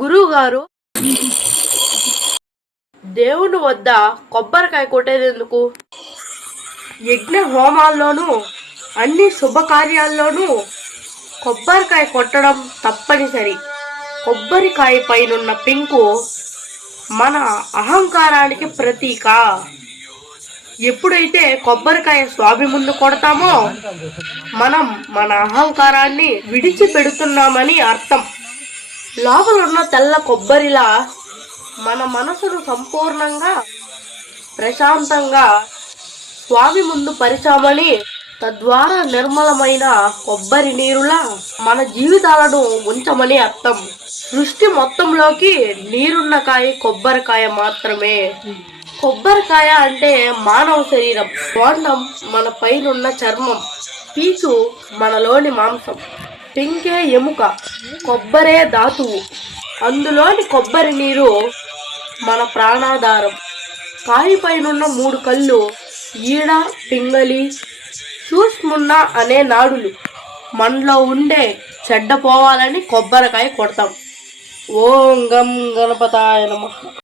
గురువు గారు, దేవుని వద్ద కొబ్బరికాయ కొట్టేది ఎందుకు? యజ్ఞ హోమాల్లోనూ అన్ని శుభకార్యాల్లోనూ కొబ్బరికాయ కొట్టడం తప్పనిసరి. కొబ్బరికాయ పైనున్న పెంకు మన అహంకారానికి ప్రతీక. ఎప్పుడైతే కొబ్బరికాయ స్వామి ముందు కొడతామో మనం మన అహంకారాన్ని విడిచిపెడుతున్నామని అర్థం. లోపల ఉన్న తెల్ల కొబ్బరిలా మన మనసును సంపూర్ణంగా ప్రశాంతంగా స్వామి ముందు పరిచామని, తద్వారా నిర్మలమైన కొబ్బరి నీరులా మన జీవితాలను ఉంచమని అర్థం. సృష్టి మొత్తంలోకి నీరున్న కాయ కొబ్బరికాయ మాత్రమే. కొబ్బరికాయ అంటే మానవ శరీరం, బోండం మన పైనున్న చర్మం, పీచు మనలోని మాంసం, పెంకే ఎముక, కొబ్బరే ధాతువు. అందులోని కొబ్బరి నీరు మన ప్రాణాధారం. కాయపైనున్న 3 కళ్ళు, ఈడ, పింగళి, సూక్ష్మున్న అనే నాడులు మనలో ఉండే చెడ్డ పోవాలని కొబ్బరికాయ కొడతాం. ఓం గం గణపతాయ నమః.